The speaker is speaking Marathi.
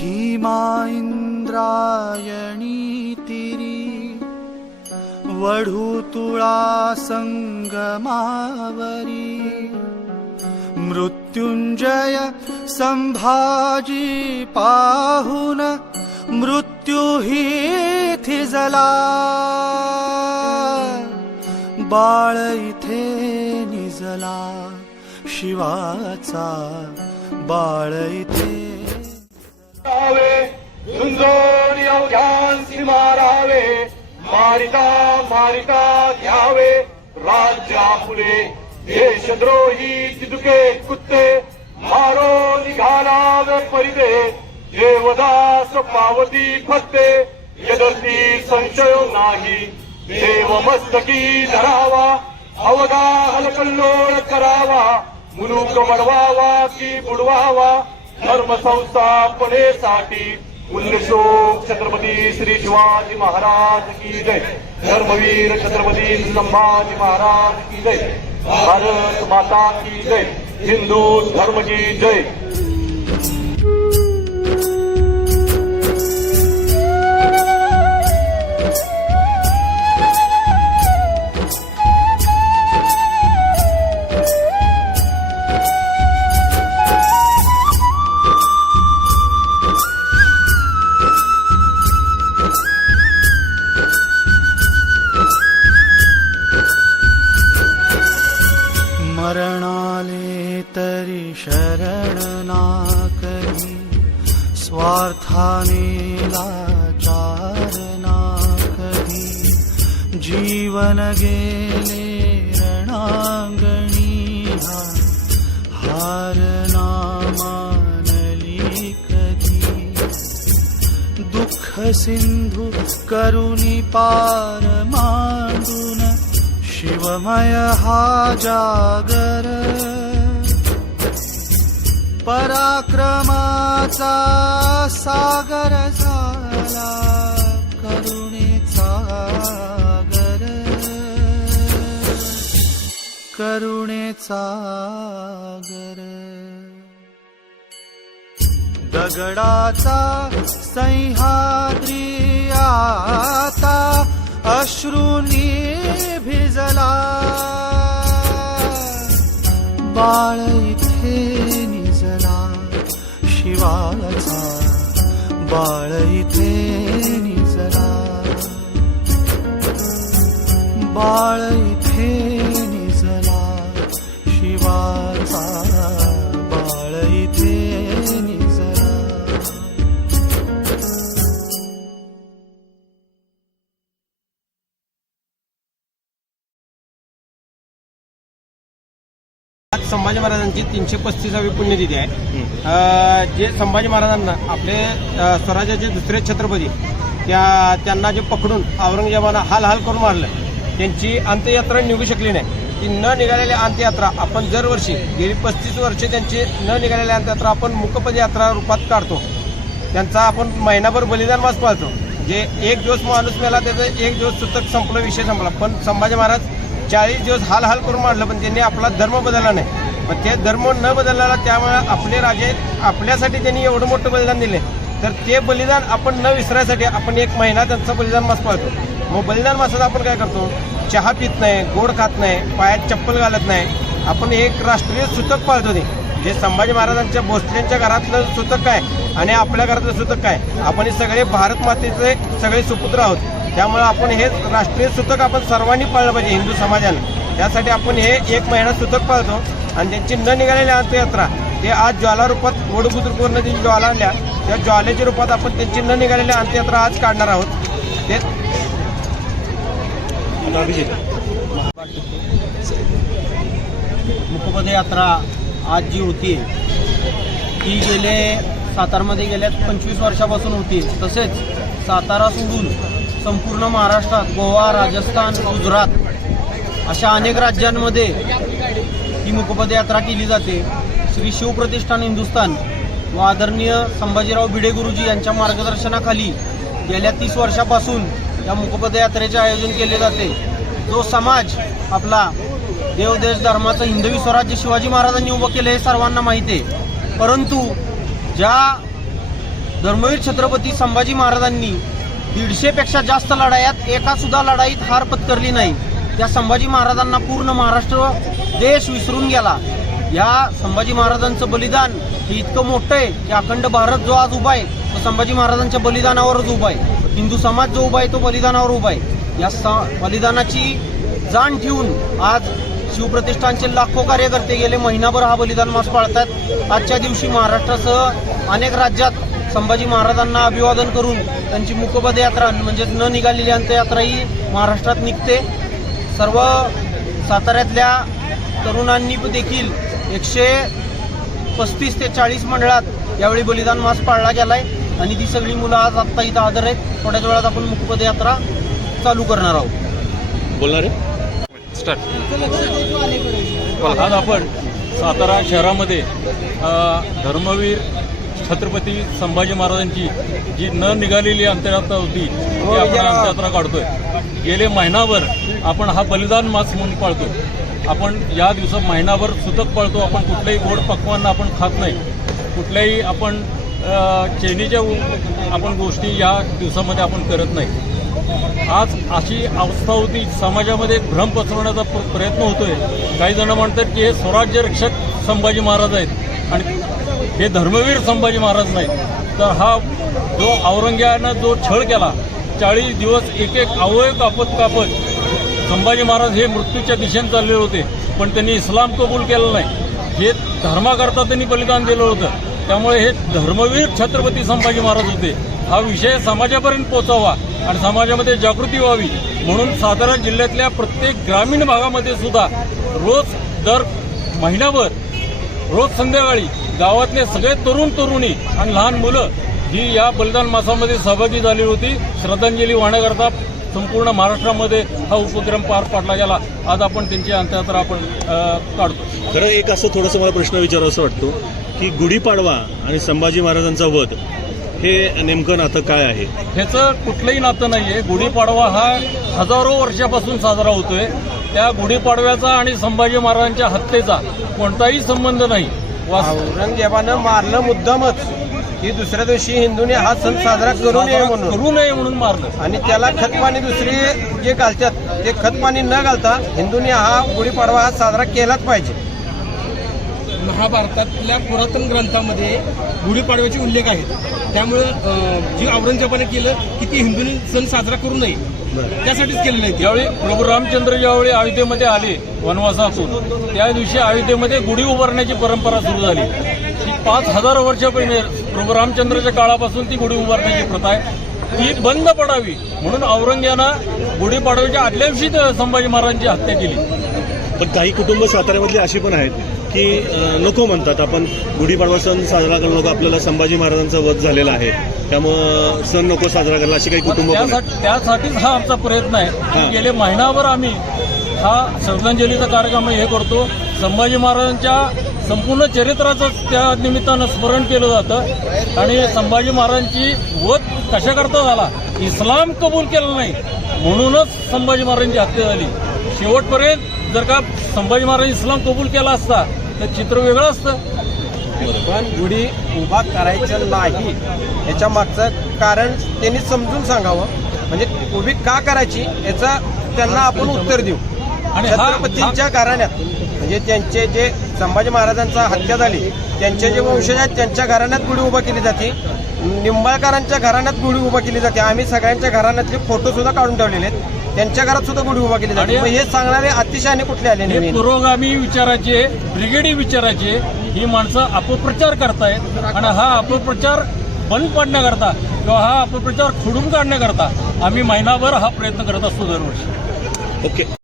भीमा इंद्रायणी तिरी वढुतुळा संगमावरी मृत्युंजय संभाजी पाहुन मृत्यू ही थिजला बाळ इथे निजला शिवाचा बाळ इथे राहावे झुंजोनी अवघ्यांसी मारावे मारिता मारिता घ्यावे राज्य आपुले देशद्रोही तिदुके कुत्ते मारो निघालावे परिदे देवदास पावती फत्ते यदर्ती संशय नाही देव मस्तकी धरावा अवगा हलकल्लोळ करावा मुलूक मडवावा की बुडवावा धर्म संस्थापनेसाठी पुण्यश्लोक छत्रपती श्री शिवाजी महाराज की जय. धर्मवीर छत्रपती संभाजी महाराज की जय. भारत माता की जय. हिंदू धर्म की जय. गेले रणांगणी हा हार ना मानली कधी. दुःख सिंधू करुणी पार मांडून शिवमय हा जागर. पराक्रमाचा सागर झाला. करुणेचा गर दगडाचा सह्याद्री आता अश्रूनी भिजला. बाळ इथे निजला शिवाचा बाळ इथे निजला. बाळ आज संभाजी महाराजांची तीनशे पस्तीसावी पुण्यतिथी आहे. जे संभाजी महाराजांना आपले स्वराज्याचे दुसरे छत्रपती त्या त्यांना जे पकडून औरंगजेबानं हाल हाल करून मारलं त्यांची अंत्ययात्रा निघू शकली नाही. ती न निघालेली अंत्ययात्रा आपण दरवर्षी गेली पस्तीस वर्षे त्यांची न निघालेली अंत्ययात्रा आपण मुकपद यात्रा रूपात काढतो. त्यांचा आपण महिनाभर बलिदान मास पाळतो जे एक दिवस माणूस मेला त्याचं एक दिवस सुतक संपला विषय संपला. पण संभाजी महाराज चाळीस दिवस हाल हाल करून मारलं पण त्यांनी आपला धर्म बदलला नाही पण ते धर्म न बदलला त्यामुळे आपले राजे आपल्यासाठी त्यांनी एवढं मोठं बलिदान दिले. तर ते बलिदान आपण न विसरायसाठी आपण एक महिना त्यांचं बलिदान मास पाळतो. मग बलिदान मासात आपण काय करतो? चहा पित नाही गोड खात नाही पायात चप्पल घालत नाही. आपण एक राष्ट्रीय सूतक पाळतो ते. जे संभाजी महाराजांच्या भोसलेंच्या घरातलं सूतक काय आणि आपल्या घरातलं सूतक काय? आपण हे सगळे भारत मातेचे सगळे सुपुत्र आहोत. त्यामुळे आपण हे राष्ट्रीय सूतक आपण सर्वांनी पाळलं पाहिजे हिंदू समाजाने. त्यासाठी आपण हे एक महिना सूतक पाळतो आणि त्यांची न निघालेली अंत्ययात्रा ते आज ज्वाला रूपात वडबुद्रुकवरनं जी ज्वाला आणल्या त्या ज्वालेच्या रूपात आपण त्यांची न निघालेली अंत्ययात्रा आज काढणार आहोत. ते मुखपदयात्रा आज जी होती ती गेले सातारमध्ये गेल्या पंचवीस वर्षापासून होती. तसेच सातारा सोडून संपूर्ण महाराष्ट्रात गोवा राजस्थान गुजरात अशा अनेक राज्यांमध्ये ही मुखपदयात्रा केली जाते. श्री शिवप्रतिष्ठान हिंदुस्थान व आदरणीय संभाजीराव भिडे गुरुजी यांच्या मार्गदर्शनाखाली गेल्या तीस वर्षापासून या मुखपदयात्रेचे आयोजन केले जाते. जो समाज आपला देव देश धर्माचं हिंदवी स्वराज्य शिवाजी महाराजांनी उभं केलं हे सर्वांना माहिती आहे. परंतु ज्या धर्मवीर छत्रपती संभाजी महाराजांनी दीडशेपेक्षा जास्त लढायात एका सुद्धा लढाईत हार पत्करली नाही. त्या संभाजी महाराजांना पूर्ण महाराष्ट्र देश विसरून गेला. या संभाजी महाराजांचं बलिदान हे इतकं मोठं आहे की अखंड भारत जो आज उभा आहे तो संभाजी महाराजांच्या बलिदानावरच उभा आहे. हिंदू समाज जो उभा आहे तो बलिदानावर उभा आहे. या स- बलिदानाची जाण ठेवून आज शिवप्रतिष्ठानचे लाखो कार्यकर्ते गेले. महिनाभर हा बलिदान मास पाळतात आजच्या दिवशी महाराष्ट्रासह अनेक राज्यात संभाजी महाराजांना अभिवादन करून त्यांची मुकपदयात्रा म्हणजे न निघालेली अंत्ययात्रा ही महाराष्ट्रात निघते. सर्व साताऱ्यातल्या तरुणांनी देखील एकशे पस्तीस ते चाळीस मंडळात यावेळी बलिदान मास पाळला गेलाय आणि ती सगळी मुलं आज आत्ता इथं हजर आहेत. थोड्याच वेळात आपण मुकपदयात्रा चालू करणार आहोत. बोलणार आज आपण सातारा शहरामध्ये धर्मवीर छत्रपती संभाजी महाराजांची जी न निघालेली अंत्ययात्रा होती ती आपण अंत्ययात्रा काढतोय. गेले महिनाभर आपण हा बलिदान मास म्हणून पाळतो. आपण या दिवसात महिनाभर सुतक पाळतो. आपण कुठल्याही गोड पक्वांना आपण खात नाही. कुठल्याही आपण चैनीच्या आपण गोष्टी या दिवसामध्ये आपण करत नाही. आज अशी अवस्था होती समाजामध्ये भ्रम पसरवण्याचा प्र- प्रयत्न होतोय. काही जण म्हणतात की हे स्वराज्य रक्षक संभाजी महाराज आहेत. आणि हे धर्मवीर संभाजी महाराज नाहीत. तर हा जो औरंग्यानं जो छळ केला चाळीस दिवस एक एक अवयव कापत कापत संभाजी महाराज हे मृत्यूच्या दिशेने चालले होते पण त्यांनी इस्लाम कबूल केलं नाही. हे धर्माकरता त्यांनी बलिदान दिलं होतं. त्यामुळे हे धर्मवीर छत्रपती संभाजी महाराज होते. हा विषय समाजापर्यंत पोचावा आणि समाजामध्ये जागृती व्हावी. म्हणून सातारा जिल्ह्यातल्या प्रत्येक ग्रामीण भागामध्ये सुद्धा रोज दर महिनाभर रोज संध्याकाळी गावातले सगळे तरुण तरुणी आणि लहान मुलं ही या बलिदान मासामध्ये सहभागी झाली होती. श्रद्धांजली वाहण्याकरता संपूर्ण महाराष्ट्रामध्ये हा उपक्रम पार पाडला गेला. आज आपण त्यांची अंत्ययात्रा आपण काढतो. खरं एक असं थोडंसं मला प्रश्न विचारावा वाटतो की गुढीपाडवा आणि संभाजी महाराजांचा वध हे नेमकं नातं काय आहे? ह्याचं कुठलंही नातं नाहीये. गुढीपाडवा हा हजारो वर्षापासून साजरा होतोय. त्या गुढीपाडव्याचा आणि संभाजी महाराजांच्या हत्येचा कोणताही संबंध नाही. औरंगजेबानं मारलं मुद्दामच. की दुसऱ्या दिवशी हिंदूने हा सण साजरा करू नये म्हणून. करू नये म्हणून मारलं. आणि त्याला खतपाणी दुसरी जे घालतात ते खतपाणी न घालता हिंदूने हा गुढीपाडवा हा साजरा केलाच पाहिजे. महाभारतातल्या पुरातन ग्रंथामध्ये गुढीपाडव्याचे उल्लेख आहेत. त्यामुळं जे औरंगजेबाने केलं की ती हिंदूंनी सण साजरा करू नये. त्यासाठीच केलेलं आहे. ज्यावेळी प्रभू रामचंद्र ज्यावेळी अयोध्येमध्ये आले वनवासातून त्या दिवशी अयोध्येमध्ये गुढी उभारण्याची परंपरा सुरू झाली. ती पाच हजार वर्षापहिले प्रभू रामचंद्राच्या काळापासून ती गुढी उभारण्याची प्रथा आहे. ती बंद पडावी म्हणून औरंग्यानं गुढीपाडव्याच्या आदल्या दिवशी संभाजी महाराजांची हत्या केली. पण काही कुटुंब साताऱ्यामधली अशी पण आहेत. की नको म्हणतात. आपण गुढीपाडवा सण साजरा करू नको आपल्याला संभाजी महाराजांचा वध झालेला आहे. त्यामुळं सण नको साजरा करायला अशी काही कुटुंब त्यासाठी त्यासाठीच हा आमचा प्रयत्न आहे. हां. गेले महिनाभर आम्ही हा श्रद्धांजलीचा कार्यक्रम हे करतो. संभाजी महाराजांच्या संपूर्ण चरित्राचं त्या निमित्तानं स्मरण केलं जातं. आणि संभाजी महाराजांची वध कशाकरता झाला? इस्लाम कबूल केलं नाही. म्हणूनच संभाजी महाराजांची हत्या झाली. शेवटपर्यंत जर का संभाजी महाराज इस्लाम कबूल केला असता तर चित्र वेगळं असतं. पण गुढी उभा करायचं नाही याच्या मागचं कारण त्यांनी समजून सांगावं. म्हणजे उभी का करायची याचं त्यांना आपण उत्तर देऊ. आणि छत्रपतींच्या घराण्यात. म्हणजे त्यांचे जे संभाजी महाराजांचा हत्या झाली त्यांचे जे वंशज आहेत त्यांच्या घराण्यात गुढी उभा केली जाते. निंबाळकरांच्या घराण्यात गुढी उभा केली जाते. आम्ही सगळ्यांच्या घराण्यातले फोटो सुद्धा काढून ठेवलेले आहेत. त्यांच्या घरात सुद्धा गुढी उभा केली जाते. हे सांगणारे अतिशहाणे कुठले आले हे नवीन पुरोगामी विचाराचे ब्रिगेडी विचाराचे ही माणसं अपप्रचार करतायत. आणि हा अपप्रचार बंद पाडण्याकरता किंवा हा अपप्रचार खोडून काढण्याकरता आम्ही महिनाभर हा प्रयत्न करत असतो दरवर्षी. ओके